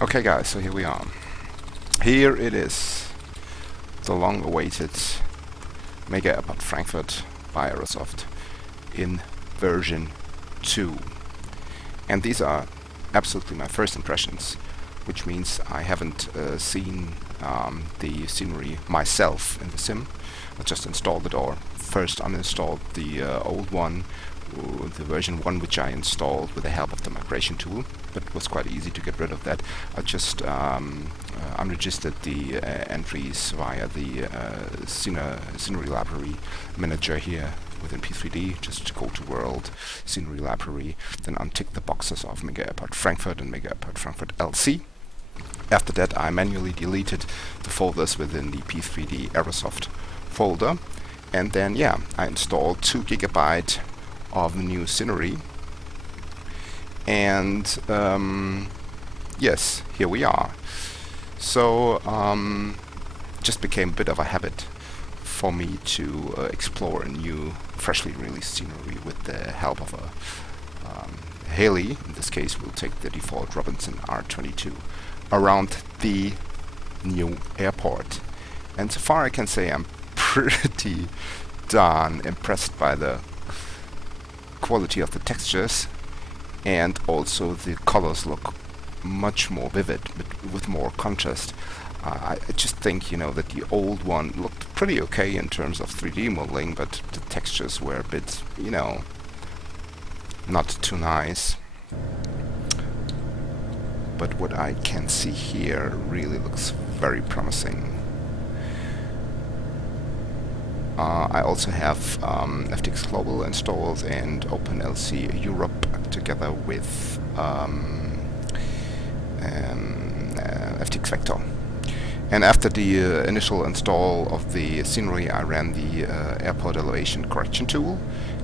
Okay guys, so here we are. Here it is, the long-awaited Mega Airport Frankfurt by Aerosoft in version 2. And these are absolutely my first impressions, which means I haven't seen the scenery myself in the sim. I just installed it, or first uninstalled the old one, the version 1, which I installed with the help of the migration tool, but it was quite easy to get rid of that. I just unregistered the entries via the scenery library manager here within P3D. Just go to World, Scenery Library, then untick the boxes of Mega Airport Frankfurt and Mega Airport Frankfurt LC. After that, I manually deleted the folders within the P3D Aerosoft folder, and then yeah, I installed 2 GB of the new scenery, and yes, here we are. So just became a bit of a habit for me to explore a new freshly released scenery with the help of a heli. In this case we'll take the default Robinson R22 around the new airport, and so far I can say I'm pretty darn impressed by the quality of the textures, and also the colors look much more vivid with more contrast. I just think, you know, that the old one looked pretty okay in terms of 3D modeling, but the textures were a bit, you know, not too nice. But what I can see here really looks very promising. I also have FTX Global installed and OpenLC Europe together with FTX Vector. And after the initial install of the scenery, I ran the airport elevation correction tool,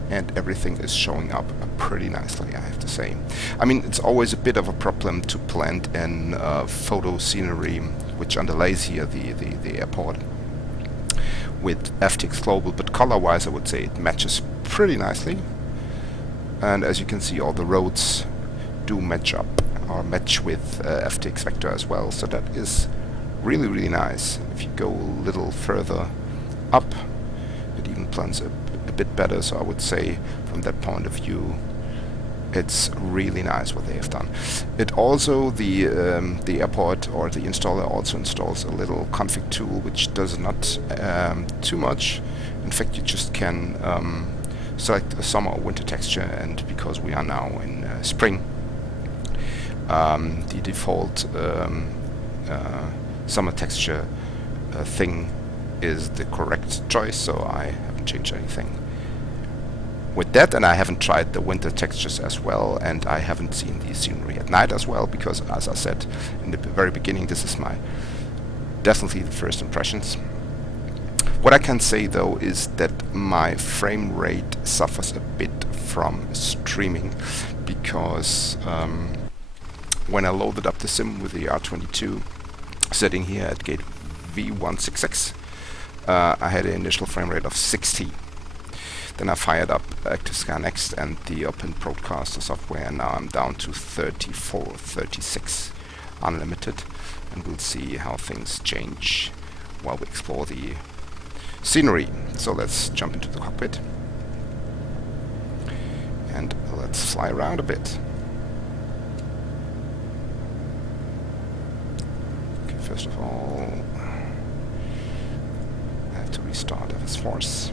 and everything is showing up pretty nicely, I have to say. I mean, it's always a bit of a problem to blend in photo scenery, which underlays here the airport, with FTX Global, but color-wise I would say it matches pretty nicely. And as you can see, all the roads do match up, or match with FTX Vector as well, so that is really, really nice. If you go a little further up, it even blends a bit better, so I would say from that point of view it's really nice what they have done. It also, the airport or the installer also installs a little config tool which does not too much. In fact, you just can select a summer or winter texture, and because we are now in spring, the default summer texture thing is the correct choice, so I haven't changed anything with that. And I haven't tried the winter textures as well, and I haven't seen the scenery at night as well, because as I said in the very beginning, this is my definitely the first impressions. What I can say though is that my frame rate suffers a bit from streaming, because when I loaded up the sim with the R22 setting here at gate V16X, I had an initial frame rate of 60. Then I fired up ActiveScan Next and the Open Broadcaster software, and now I'm down to 34, 36 unlimited, and we'll see how things change while we explore the scenery. So let's jump into the cockpit and let's fly around a bit. Okay, first of all I have to restart FS Force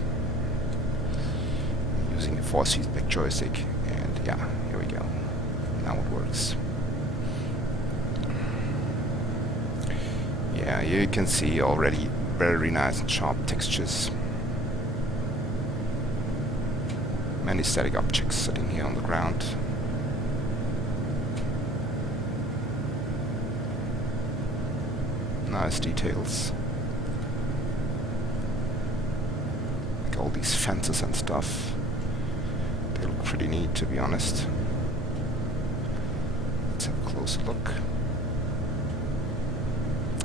using the force feedback joystick, and yeah, here we go. Now it works. Yeah, you can see already very nice and sharp textures. Many static objects sitting here on the ground. Nice details. Like all these fences and stuff. They look pretty neat, to be honest. Let's have a closer look.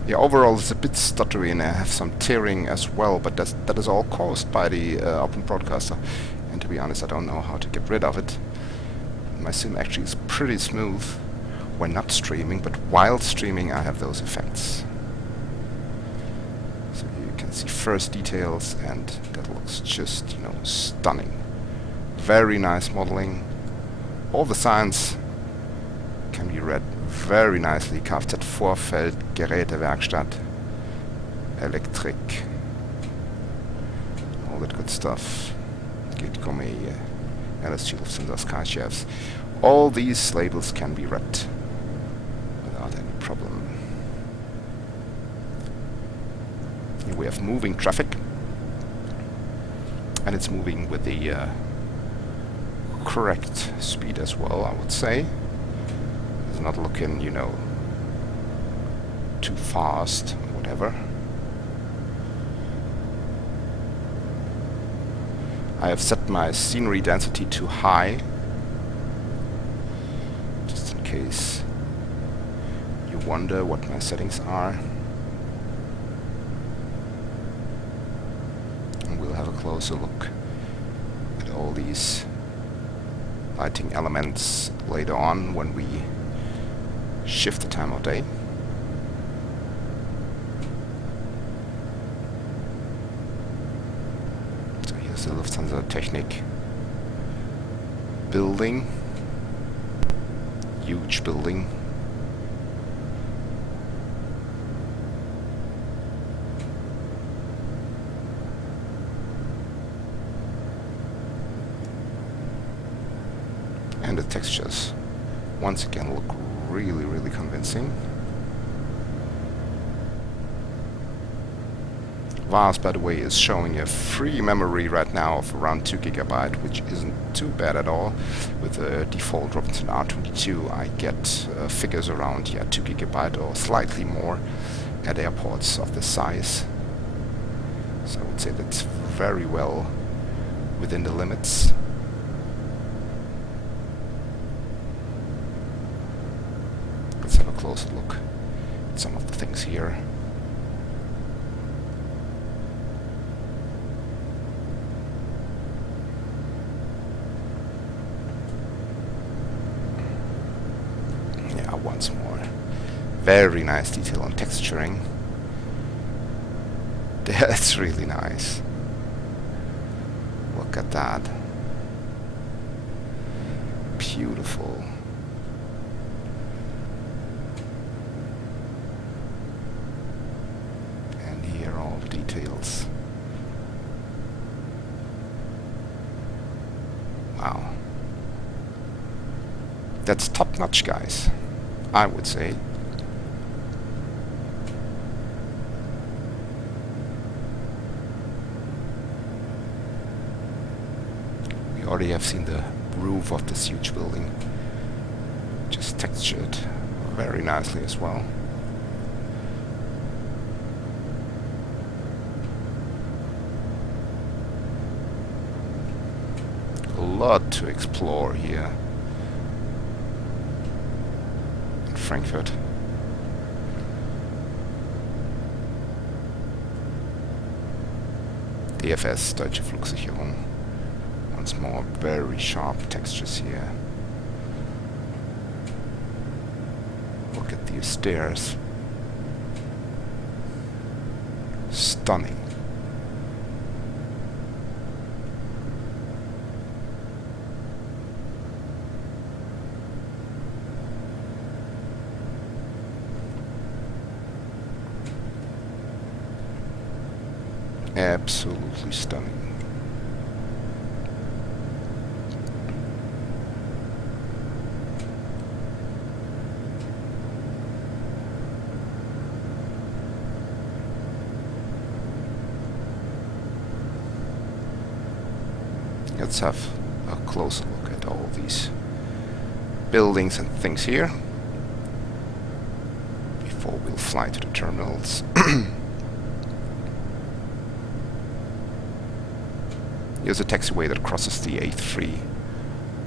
Yeah, overall it's a bit stuttery, and I have some tearing as well, but that is all caused by the Open Broadcaster. And to be honest, I don't know how to get rid of it. My sim actually is pretty smooth when not streaming, but while streaming I have those effects. So you can see first details, and that looks just, you know, stunning. Very nice modeling. All the signs can be read very nicely. Kfz Vorfeld, Gerätewerkstatt, Elektrik, all that good stuff. Gate Gourmet, LSG Lufthansa Sky Chefs. All these labels can be read without any problem. Here we have moving traffic, and it's moving with the correct speed as well, I would say. It's not looking, you know, too fast or whatever. I have set my scenery density to high, just in case you wonder what my settings are. And we'll have a closer look at all these lighting elements later on when we shift the time of day. So here's the Lufthansa Technik building. Huge building. And the textures once again look really convincing. VAS, by the way, is showing a free memory right now of around 2 GB, which isn't too bad at all. With the default Robinson R22 I get figures around 2 GB or slightly more at airports of this size. So I would say that's very well within the limits. Let's have a closer look at some of the things here. Yeah, once more. Very nice detail on texturing. That's really nice. Look at that. Beautiful. Details. Wow. That's top-notch, guys, I would say. We already have seen the roof of this huge building. Just textured very nicely as well. A lot to explore here in Frankfurt. DFS, Deutsche Flugsicherung. Once more, very sharp textures here. Look at these stairs. Stunning. Absolutely stunning. Let's have a closer look at all these buildings and things here before we'll fly to the terminals. Here's a taxiway that crosses the A3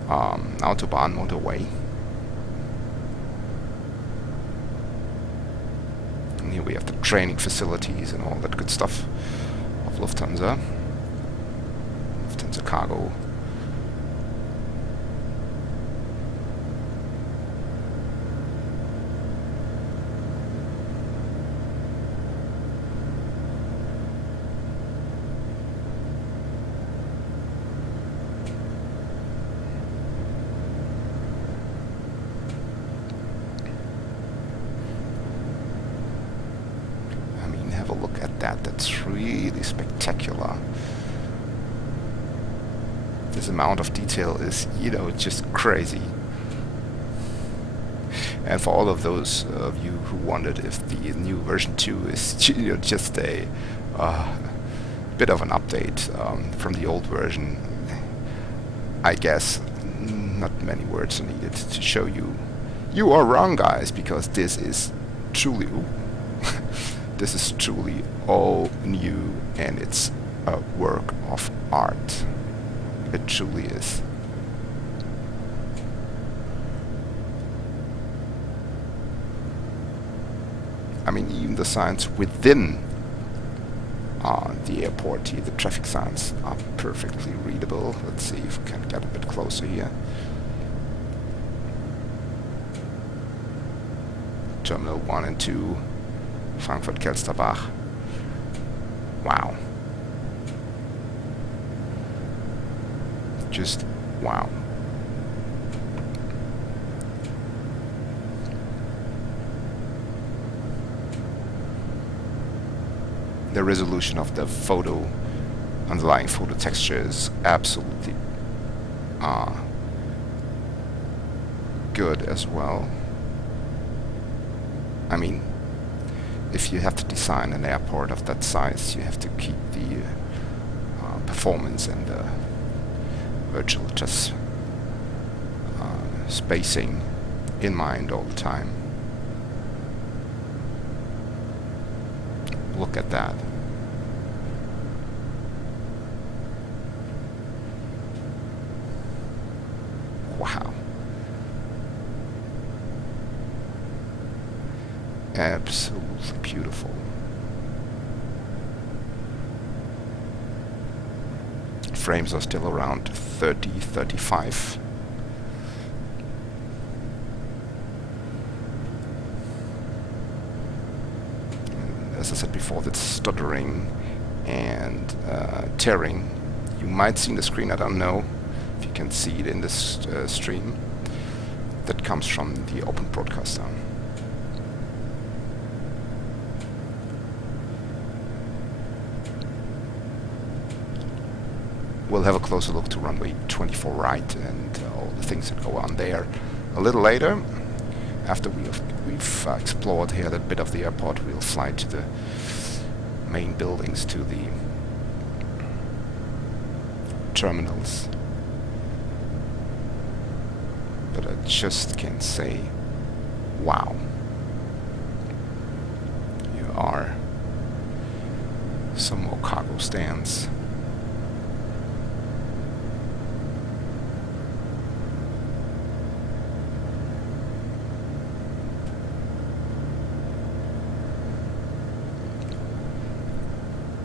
Autobahn motorway. And here we have the training facilities and all that good stuff of Lufthansa. Lufthansa Cargo. really spectacular. This amount of detail is, you know, just crazy. And for all of those of you who wondered if the new version 2 is, you know, just a bit of an update from the old version, I guess not many words are needed to show you. You are wrong, guys, because this is truly, this is truly all new, and it's a work of art. It truly is. I mean, even the signs within the airport here, the traffic signs, are perfectly readable. Let's see if we can get a bit closer here. Terminal 1 and 2, Frankfurt-Kelsterbach. Wow. Just wow. The resolution of the photo, underlying photo texture, is absolutely good as well. I mean, if you have to design an airport of that size, you have to keep the performance and the virtual just spacing in mind all the time. Look at that. Wow. Absolutely beautiful. Frames are still around 30, 35. As I said before, that's stuttering and tearing. You might see in the screen, I don't know if you can see it in this stream. That comes from the open broadcaster. We'll have a closer look to runway 24 right and all the things that go on there a little later. After we've explored here that bit of the airport, we'll fly to the main buildings, to the terminals. But I just can say, wow. Here are some more cargo stands.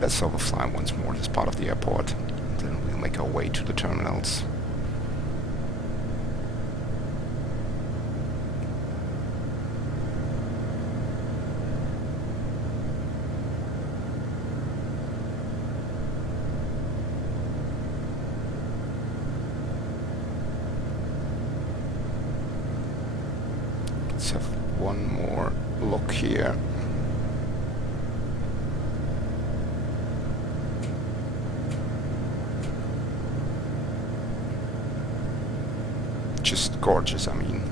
Let's overfly once more this part of the airport, and then we'll make our way to the terminals. Let's have one more look here. Just gorgeous. I mean,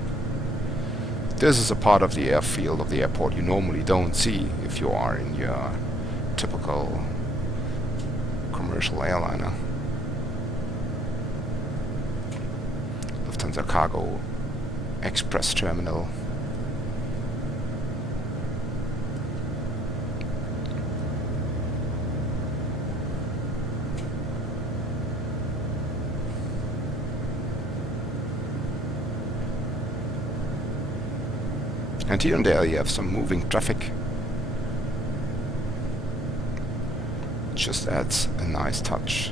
this is a part of the airfield of the airport you normally don't see if you are in your typical commercial airliner. Lufthansa Cargo Express Terminal. And here and there you have some moving traffic. Just adds a nice touch.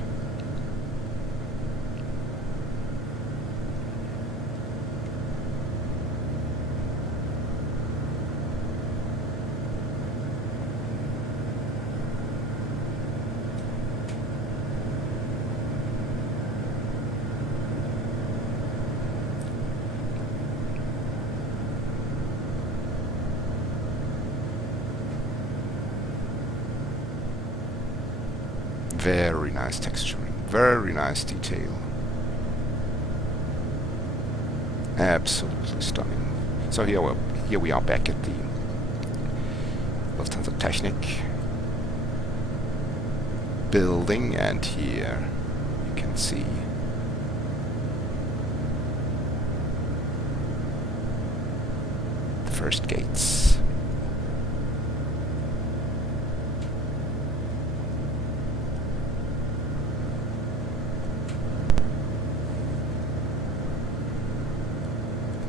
Very nice texturing, very nice detail. Absolutely stunning. So here we are back at the Lufthansa Technik building, and here you can see the first gates.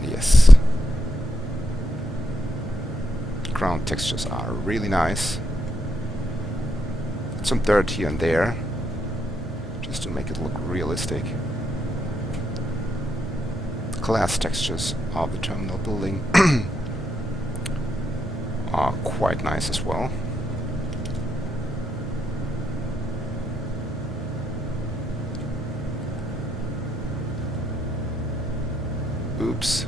Yes. Ground textures are really nice. Some dirt here and there, just to make it look realistic. Glass textures of the terminal building are quite nice as well. Oops.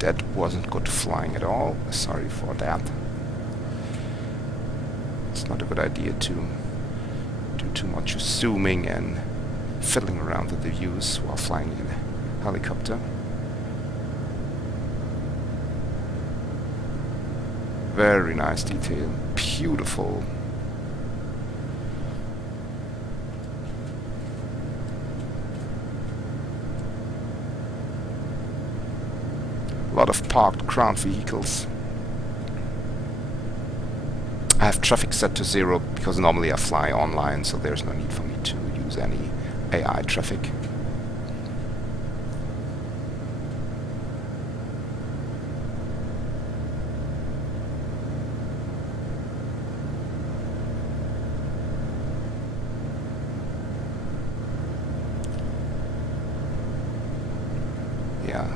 That wasn't good flying at all. Sorry for that. It's not a good idea to do too much zooming and fiddling around with the views while flying in a helicopter. Very nice detail. Beautiful. A lot of parked ground vehicles. I have traffic set to 0 because normally I fly online, so there's no need for me to use any AI traffic. Yeah.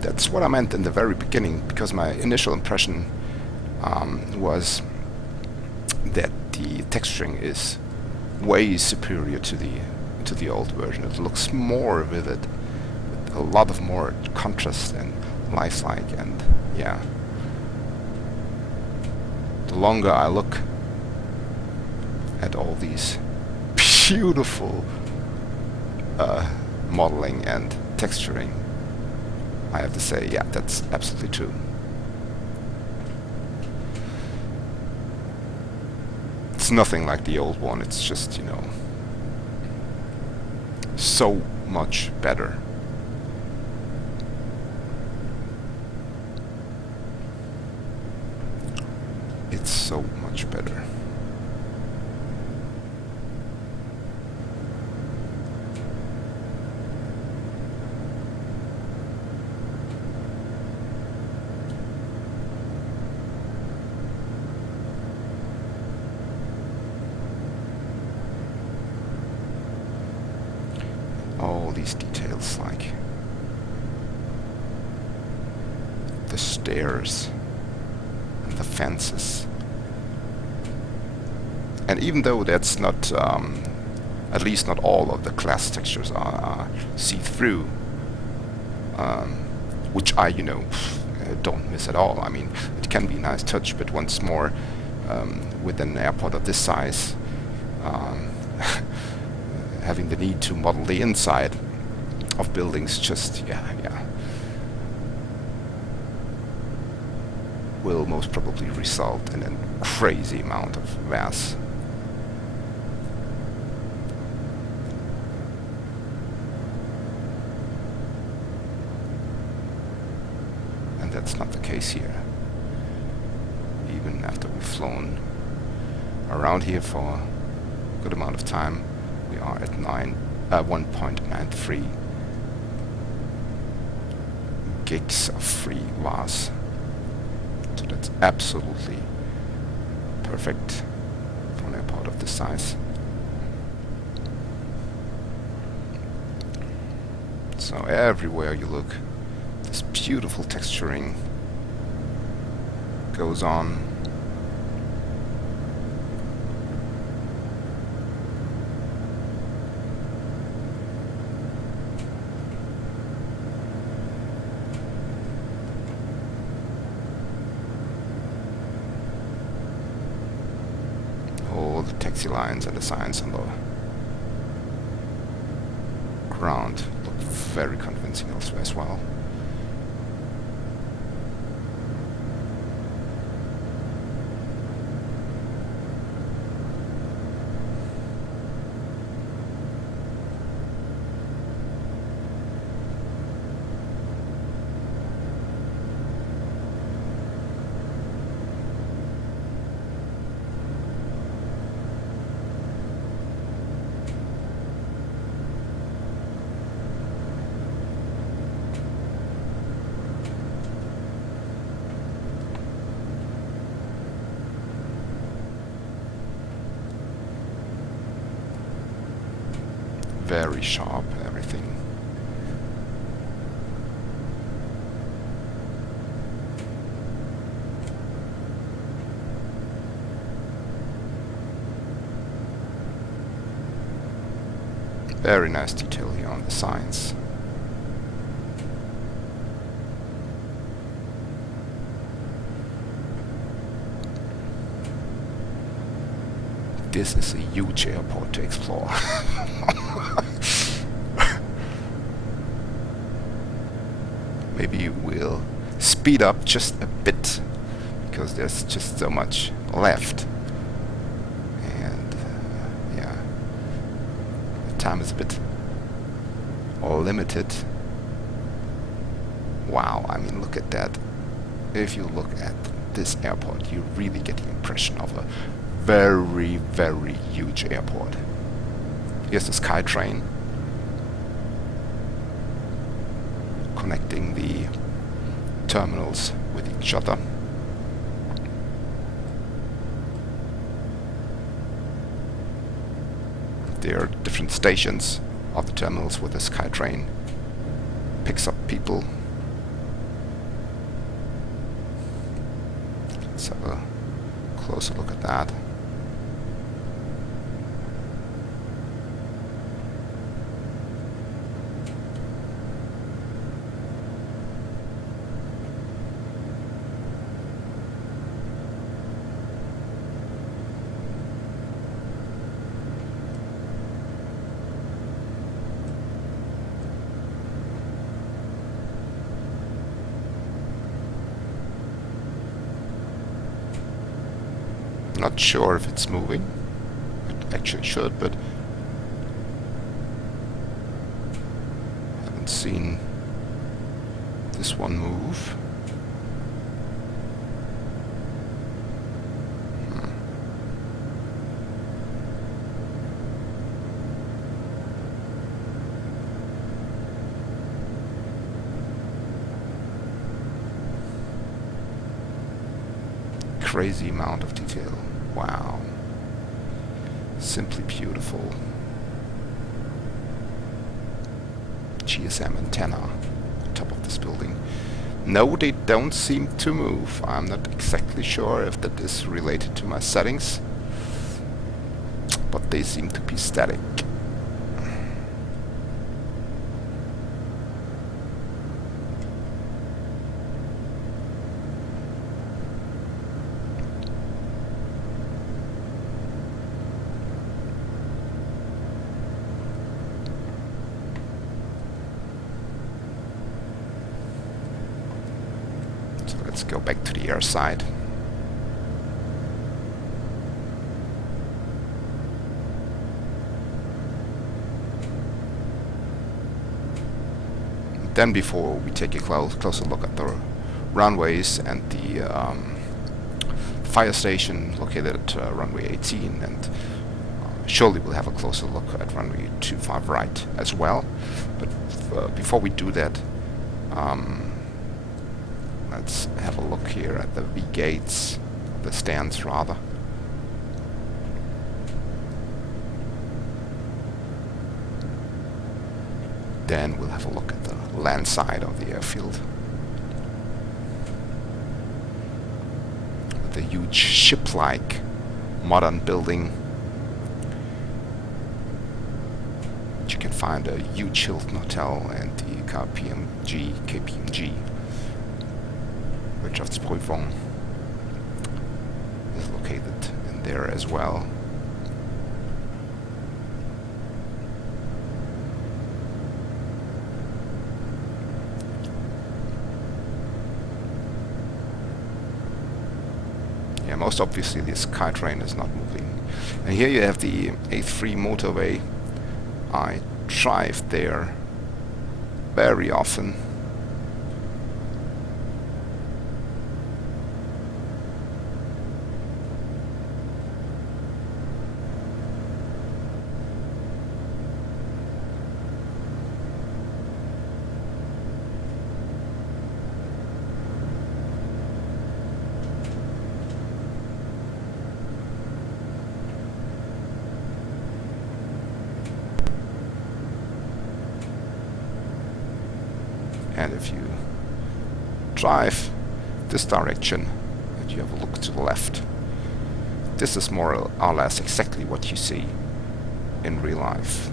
That's what I meant in the very beginning, because my initial impression was that the texturing is way superior to the old version. It looks more vivid, with a lot of more contrast and lifelike, and yeah. The longer I look at all these beautiful modeling and texturing, I have to say, yeah, that's absolutely true. It's nothing like the old one. It's just, you know, so much better. It's so much better. All these details, like the stairs and the fences. And even though that's not, at least not all of the glass textures are see-through, which I, you know, don't miss at all. I mean, it can be a nice touch, but once more, with an airport of this size, having the need to model the inside of buildings just, yeah, will most probably result in a crazy amount of VAS. And that's not the case here. Even after we've flown around here for a good amount of time, we are at 1.93 gigs of free VAS. So that's absolutely perfect for an airport of this size. So everywhere you look, this beautiful texturing goes on. taxi lines and the signs on the ground look very convincing as well. Very sharp, everything. Very nice detail here on the signs. This is a huge airport to explore. Maybe we'll speed up just a bit because there's just so much left, and yeah, the time is a bit limited. Wow, I mean, look at that. If you look at this airport, you really get the impression of a very, very huge airport. Here's the SkyTrain connecting the terminals with each other. There are different stations of the terminals where the SkyTrain picks up people. Let's have a closer look at that. Not sure if it's moving. It actually should, but haven't seen this one move. Crazy amount of detail. Wow. Simply beautiful. GSM antenna on top of this building. No, they don't seem to move. I'm not exactly sure if that is related to my settings, but they seem to be static. Let's go back to the airside. Then before we take a closer look at the runways and the fire station located at runway 18, and surely we'll have a closer look at runway 25 right as well. But before we do that, let's have a look here at the V gates, the stands rather. Then we'll have a look at the land side of the airfield. With a huge ship-like modern building. You can find a huge Hilton hotel and the KPMG Wirtschaftsprüfung is located in there as well. most obviously this SkyTrain is not moving. And here you have the A3 motorway. I drive there very often. And if you drive this direction and you have a look to the left, this is more or less exactly what you see in real life.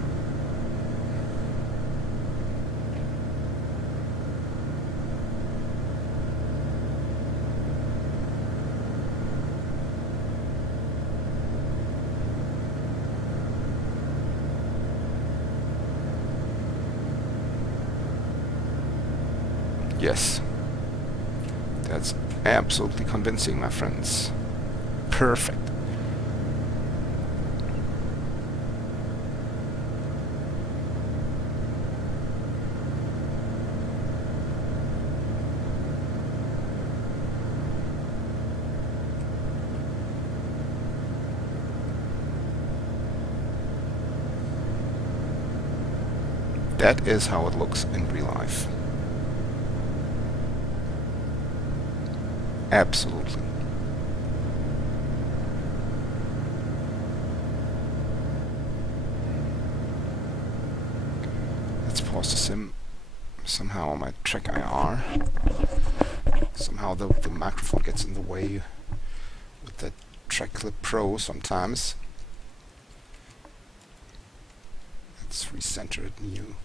Yes, that's absolutely convincing, my friends. Perfect. That is how it looks in real life. Absolutely. Let's pause the sim. Somehow on my track IR. Somehow the microphone gets in the way with the Track Clip Pro sometimes. Let's recenter it new.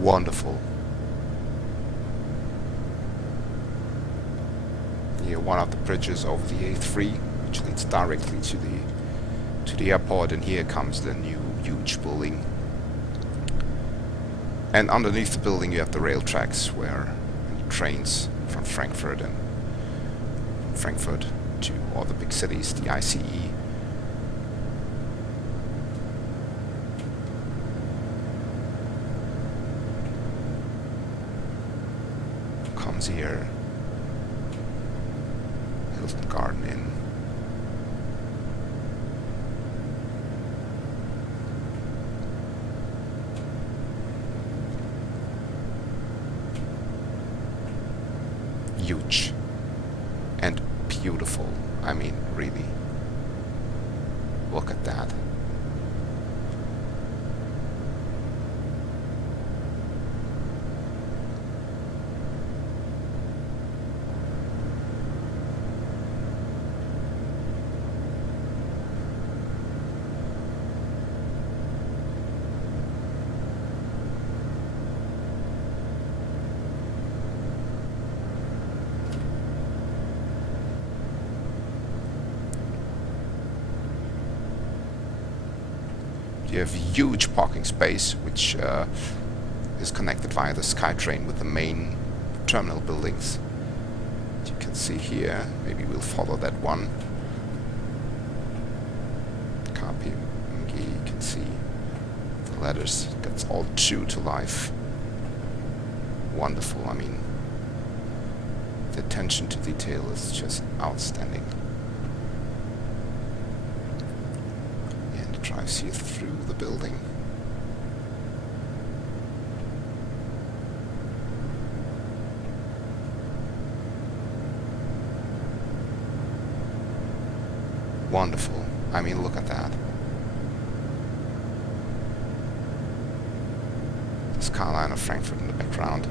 Wonderful. Here, one of the bridges over the A3, which leads directly to the airport, and here comes the new huge building. And underneath the building, you have the rail tracks where trains from Frankfurt and Frankfurt to all the big cities, the ICE. Comes here, Hilton Garden Inn. Huge and beautiful. I mean, really, look at that. You have huge parking space, which is connected via the SkyTrain with the main terminal buildings. As you can see here, maybe we'll follow that one. Copy. You can see the letters. That's all true to life. Wonderful. I mean, the attention to detail is just outstanding. Drives you through the building. Wonderful. I mean, look at that. The skyline of Frankfurt in the background.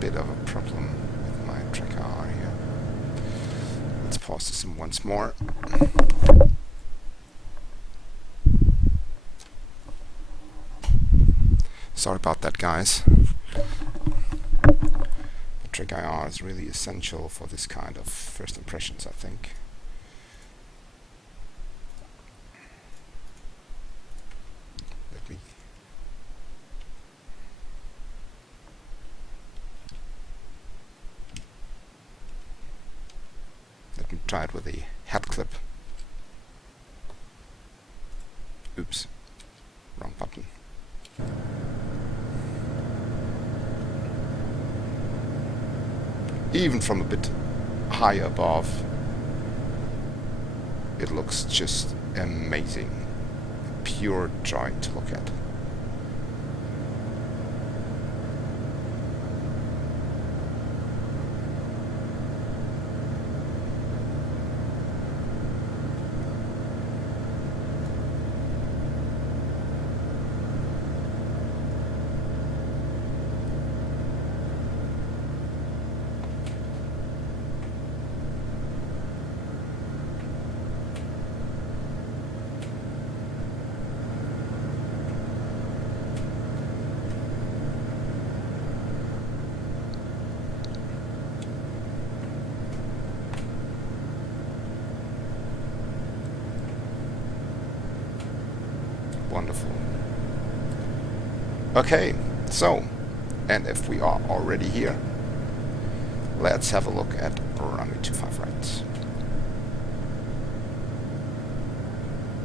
Bit of a problem with my tracker here. Let's pause this in once more. Sorry about that, guys. Trick IR is really essential for this kind of first impressions, I think. Let me try it with the head clip. Oops, wrong button. Even from a bit higher above, it looks just amazing. Pure joy to look at. Wonderful. Okay, so, and if we are already here, let's have a look at runway 25 right.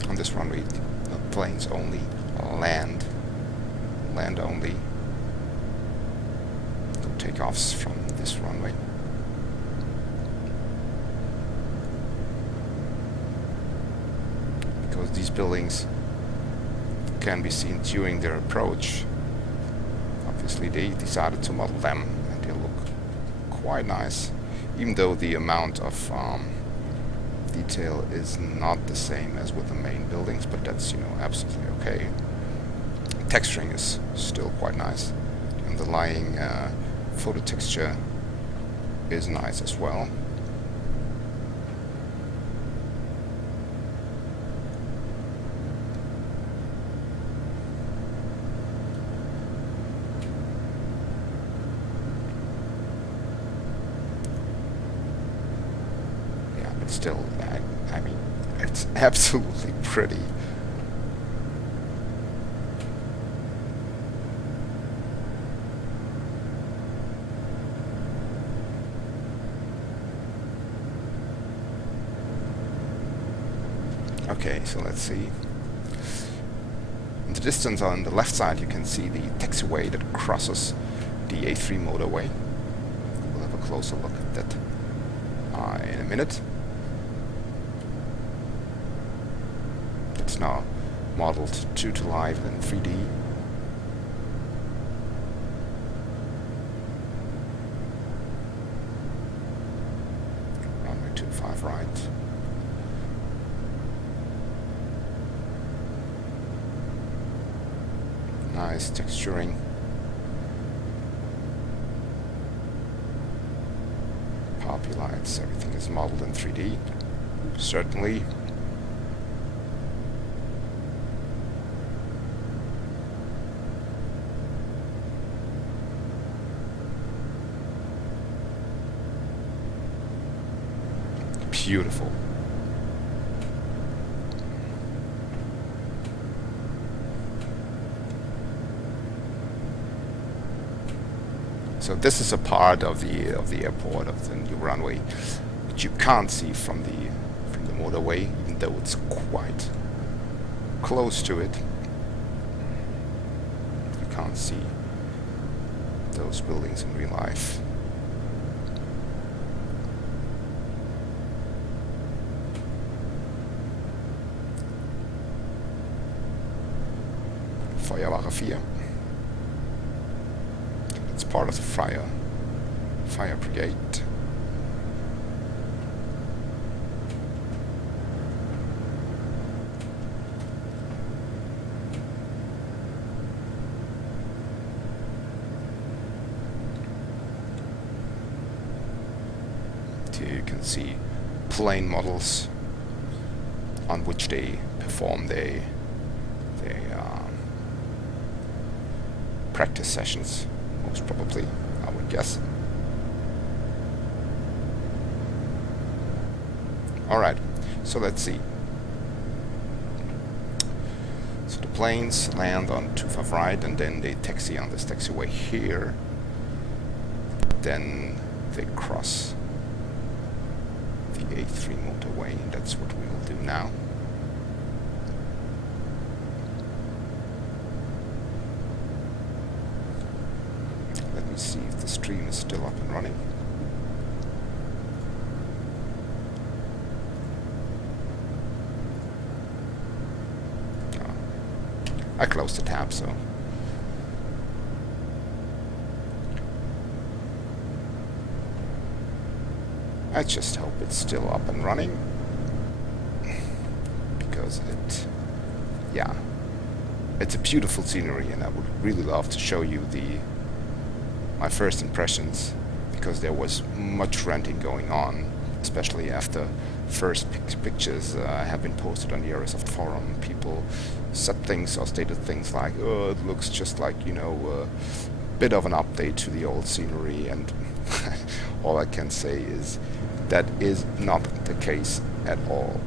On this runway, the planes only land only. No takeoffs from this runway. Because these buildings can be seen during their approach. Obviously they decided to model them and they look quite nice, even though the amount of detail is not the same as with the main buildings, but that's, you know, absolutely okay. Texturing is still quite nice. The underlying photo texture is nice as well. Still, I mean, it's absolutely pretty. Okay, so let's see. In the distance on the left side, you can see the taxiway that crosses the A3 motorway. We'll have a closer look at that in a minute. Now modeled true to life in 3D. Runway 25 right. Nice texturing. Poppy lights, everything is modeled in 3D. Certainly. Beautiful. So this is a part of the airport, of the new runway, which you can't see from the motorway, even though it's quite close to it. You can't see those buildings in real life. Feuerwache 4. It's part of the fire brigade. Here you can see plane models on which they perform their practice sessions, most probably, I would guess. Alright, so let's see. So the planes land on 25 right, and then they taxi on this taxiway here. Then they cross the A3 motorway, and that's what we will do now. Let me see if the stream is still up and running. I closed the tab, so I just hope it's still up and running, because yeah, it's a beautiful scenery, and I would really love to show you my first impressions, because there was much renting going on, especially after first pictures have been posted on the Aerosoft forum. People said things or stated things like, oh, it looks just like, you know, a bit of an update to the old scenery, and all I can say is that is not the case at all.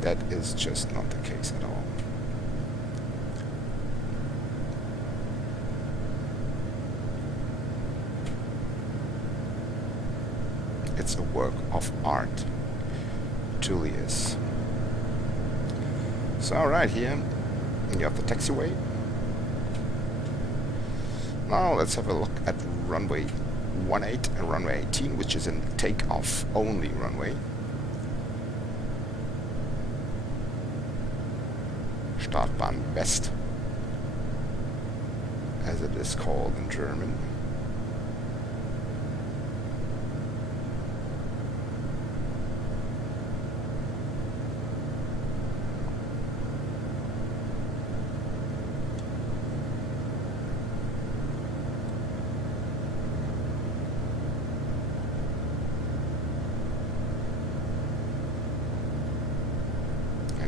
That is just not the case at all. It's a work of art. It truly is. So alright, here you have the taxiway. Now let's have a look at runway 18 and runway 18, which is a takeoff only runway. Startbahn West, as it is called in German.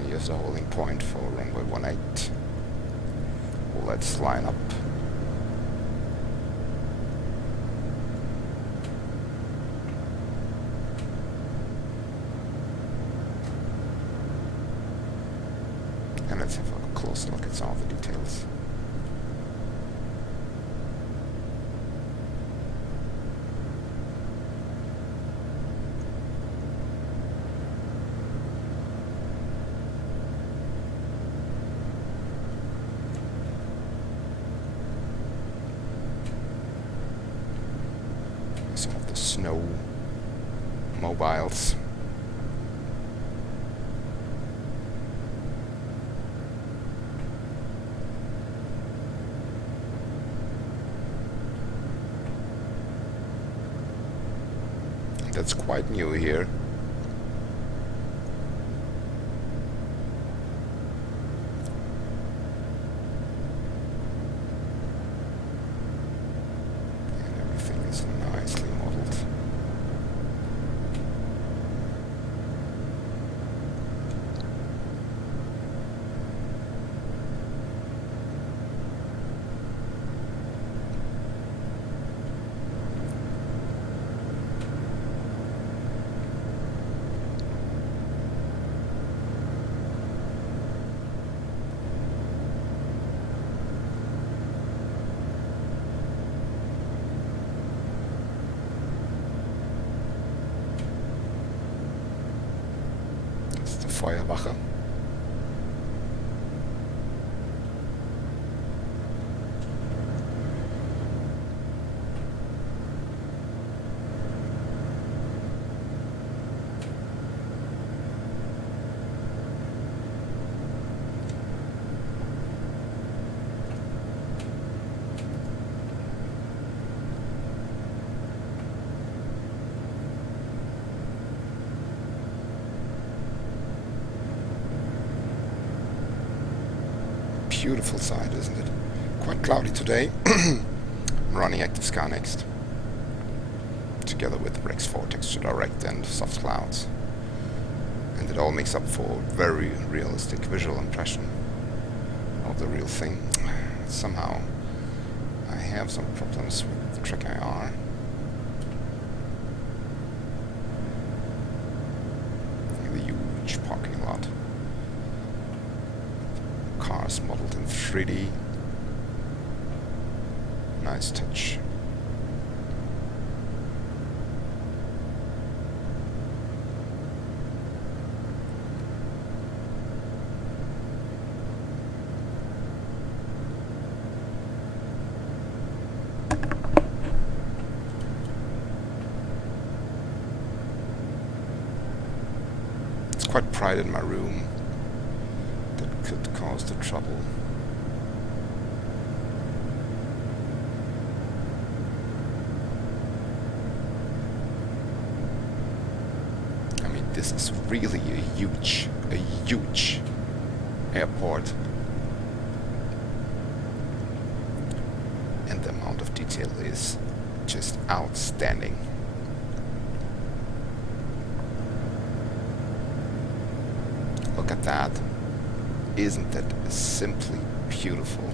Here's the holding point for runway 18. Well, let's line up. And let's have a close look at some of the details. Some of the snow mobiles. That's quite new here. Nicely modeled. Feuerwache. Beautiful side, isn't it? Quite cloudy today. I'm running ActiveScar next, together with Rex 4 Texture Direct and Soft Clouds, and it all makes up for a very realistic visual impression. not the real thing. Somehow I have some problems with the track IR. The huge parking lot. Cars modeled in 3D. Nice touch. Quite bright in my room. That could cause the trouble. I mean, this is really a huge airport. And the amount of detail is just outstanding. Look at that. Isn't that simply beautiful?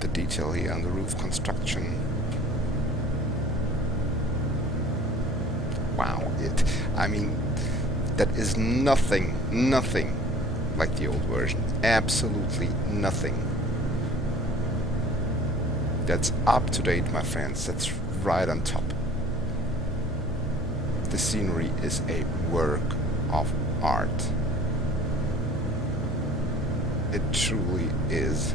The detail here on the roof construction. Wow, I mean, that is nothing like the old version. Absolutely nothing. That's up to date, my friends. That's right on top. The scenery is a work of art. It truly is.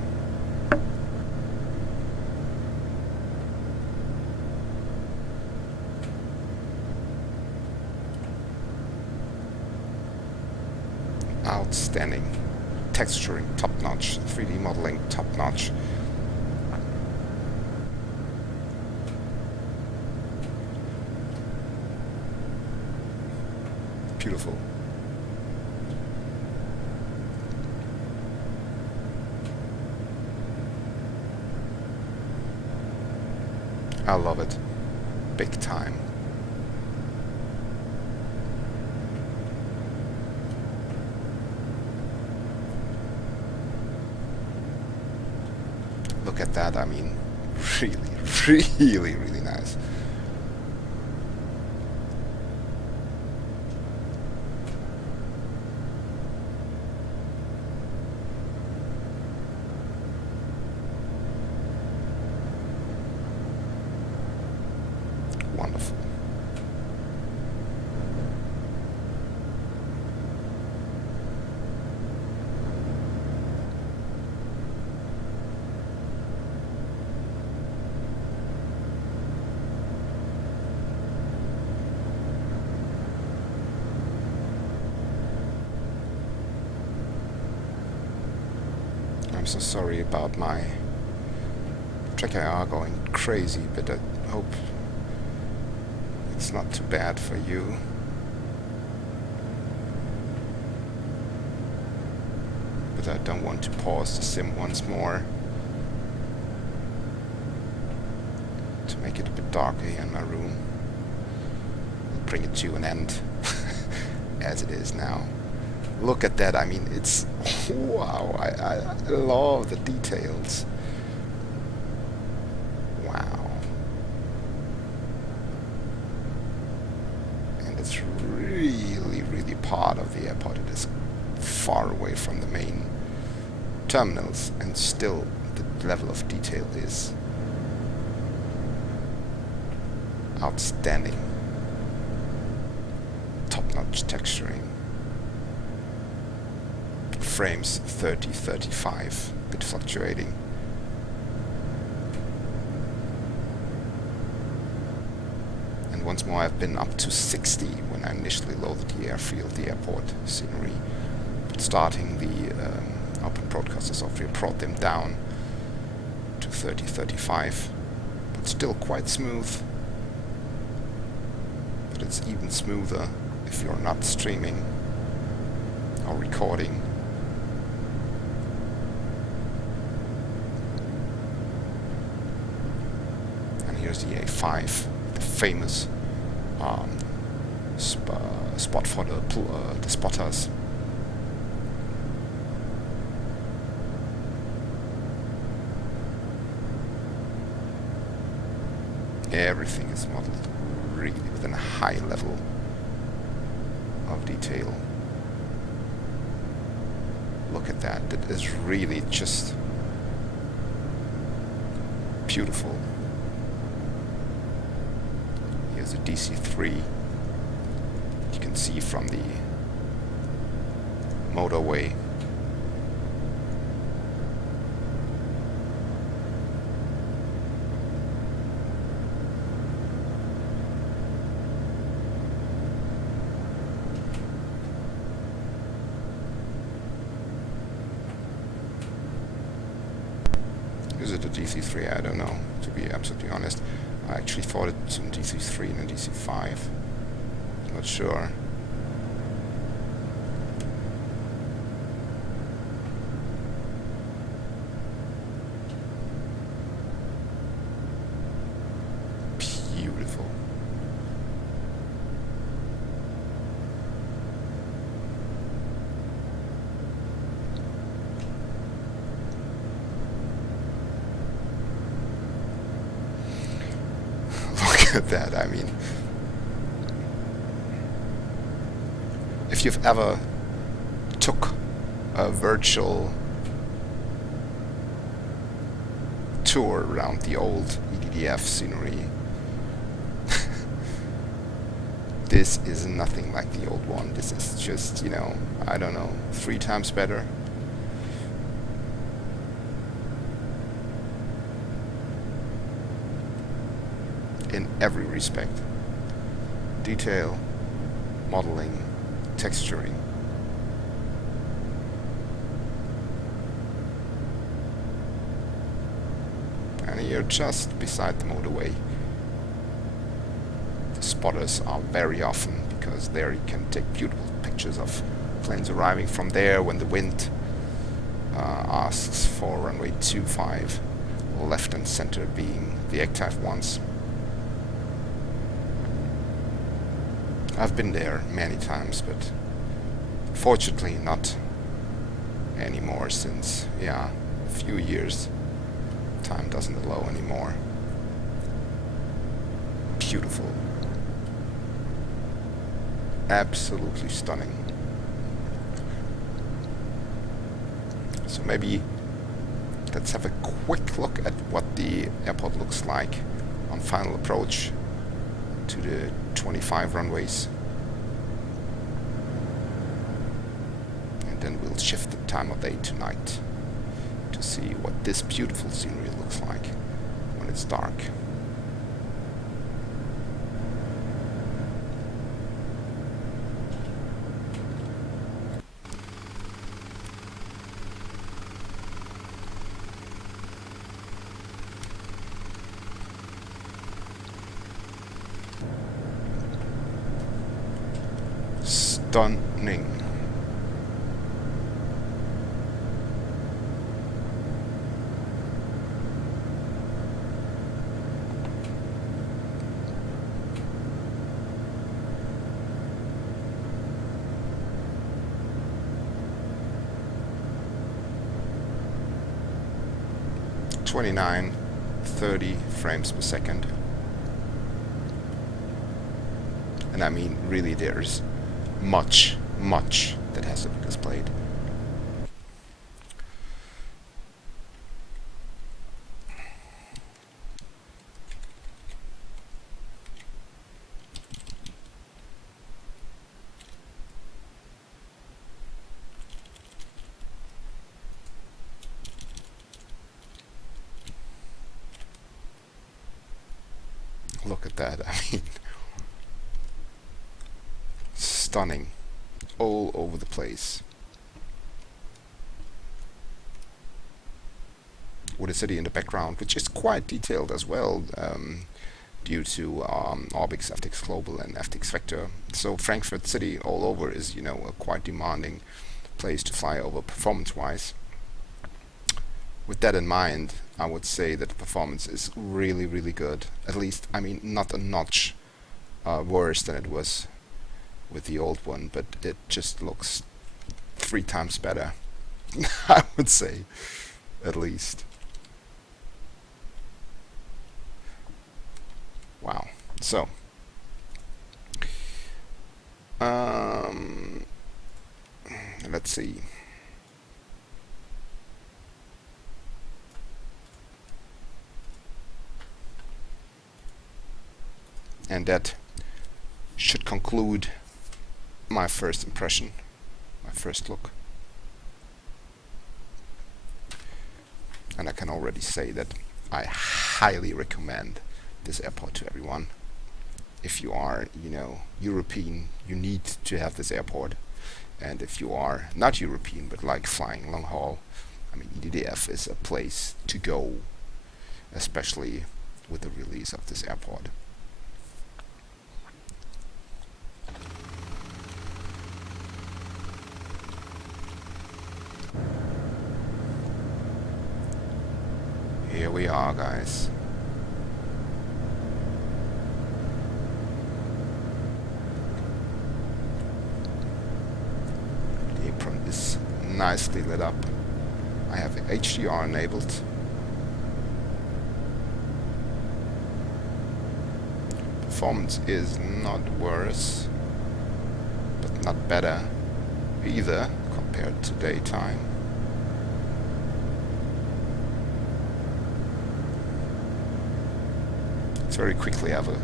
Outstanding. Texturing, top-notch. 3D modeling, top-notch. Beautiful. I love it. Big time. Look at that, I mean, really nice. Wonderful. I'm so sorry about my track IR going crazy, but I hope it's not too bad for you. But I don't want to pause the sim once more to make it a bit darker here in my room. I'll bring it to an end as it is now. Look at that, I mean, it's wow, I love the details. Wow. And it's really part of the airport. It is far away from the main terminals, and still the level of detail is outstanding. Top-notch texturing. Frames 30, 35, bit fluctuating. And once more, I've been up to 60 when I initially loaded the airfield, the airport scenery. But starting the open broadcaster software brought them down to 30, 35, but still quite smooth. But it's even smoother if you're not streaming or recording. And here's the A5, the famous spot for the spotters. Everything is modeled really within a high level of detail. Look at that. That is really just beautiful. Here's a DC-3 you can see from the motorway. Is it a DC-3? I don't know, to be absolutely honest. I actually thought it was a DC-3 and a DC-5. Not sure. Beautiful. At that, I mean, if you've ever took a virtual tour around the old EDDF scenery, this is nothing like the old one. This is just, you know, I don't know, 3 times better. In every respect. Detail, modeling, texturing. And you're just beside the motorway. The spotters are very often, because there you can take beautiful pictures of planes arriving from there when the wind asks for runway 25, left and center being the active ones. I've been there many times, but fortunately not anymore since, yeah, a few years. Time doesn't allow anymore. Beautiful. Absolutely stunning. So maybe let's have a quick look at what the airport looks like on final approach to the 25 runways, and then we'll shift the time of day tonight to see what this beautiful scenery looks like when it's dark. Stunning. (29, 30 frames per second). And I mean, really, there's much that has to be displayed. Look at that, I mean, stunning. All over the place. With a city in the background, which is quite detailed as well, due to Orbix, FTX Global, and FTX Vector. So Frankfurt City all over is, you know, a quite demanding place to fly over performance-wise. With that in mind, I would say that the performance is really good. At least, I mean, not a notch worse than it was with the old one, but it just looks 3 times better. I would say, at least. Wow. So, let's see. And that should conclude my first impression, my first look. And I can already say that I highly recommend this airport to everyone. If you are, European, you need to have this airport. And if you are not European, but like flying long haul, I mean, EDDF is a place to go, especially with the release of this airport. Here we are, guys. The apron is nicely lit up. I have HDR enabled. Performance is not worse, but not better either compared to daytime. Very quickly have a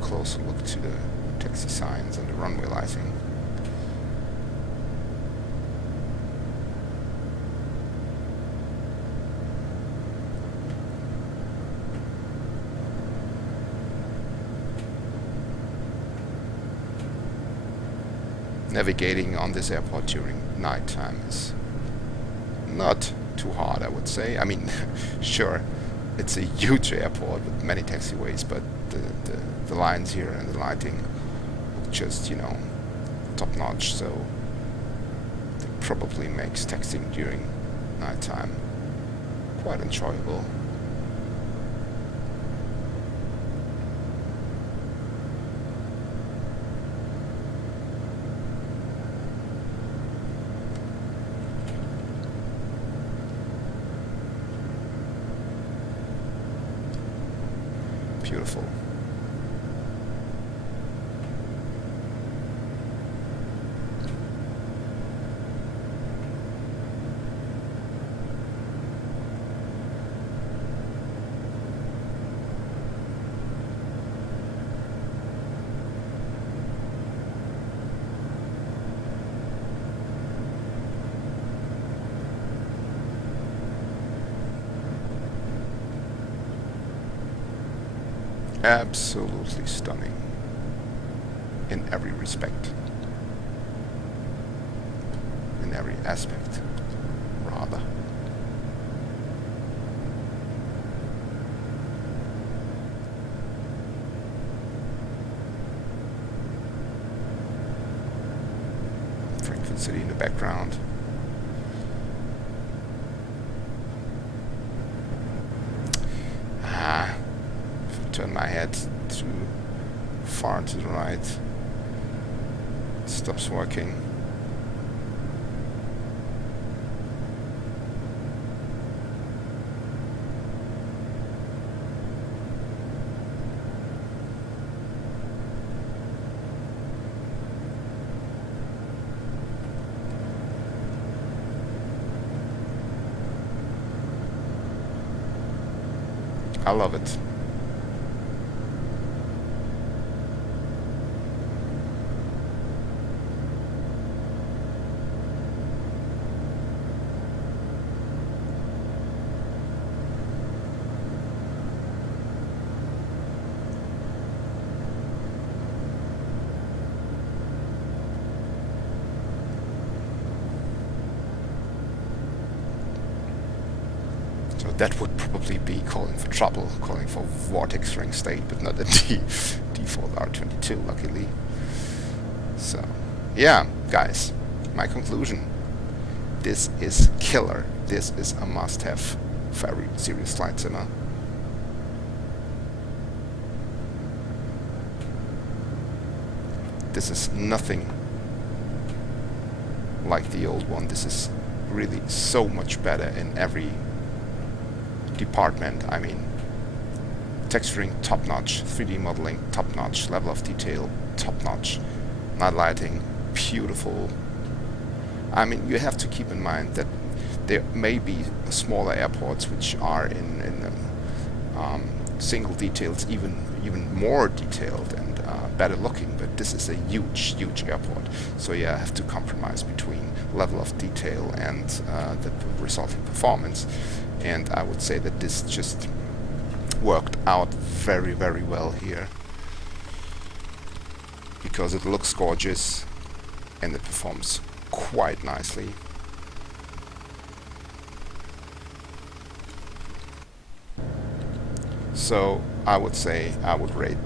closer look to the taxi signs and the runway lighting. Navigating on this airport during nighttime is not too hard, I would say. I mean, sure, it's a huge airport with many taxiways, but the lines here and the lighting look just, top notch, so it probably makes taxiing during nighttime quite enjoyable. Beautiful. Absolutely stunning in every respect, in every aspect, rather. Frankfurt City in the background. Turn my head too far to the right. It stops working. I love it. That would probably be calling for trouble, calling for vortex ring state, but not a default R22, luckily. So, yeah, guys, my conclusion. This is killer. This is a must-have for every serious flight simmer. This is nothing like the old one. This is really so much better in every department. I mean, texturing top-notch, 3D modeling top-notch, level of detail top-notch, night lighting beautiful. I mean, you have to keep in mind that there may be smaller airports which are in single details even more detailed and better looking, but this is a huge airport, so you have to compromise between level of detail and the resulting performance. And I would say that this just worked out very well here, because it looks gorgeous and it performs quite nicely. So I would say I would rate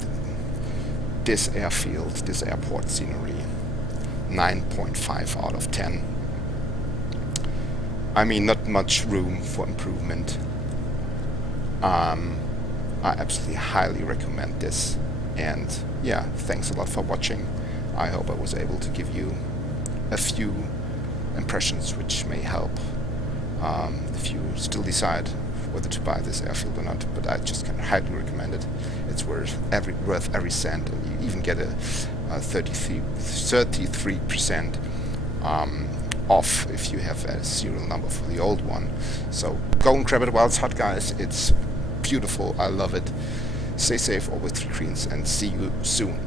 this airfield, this airport scenery, 9.5 out of 10. I mean, not much room for improvement. I absolutely highly recommend this. And yeah, thanks a lot for watching. I hope I was able to give you a few impressions which may help if you still decide whether to buy this airfield or not. But I just can highly recommend it. It's worth every cent, and you even get a 33% off if you have a serial number for the old one. So go and grab it while it's hot, guys. It's beautiful. I love it. Stay safe, always 3 greens, and see you soon.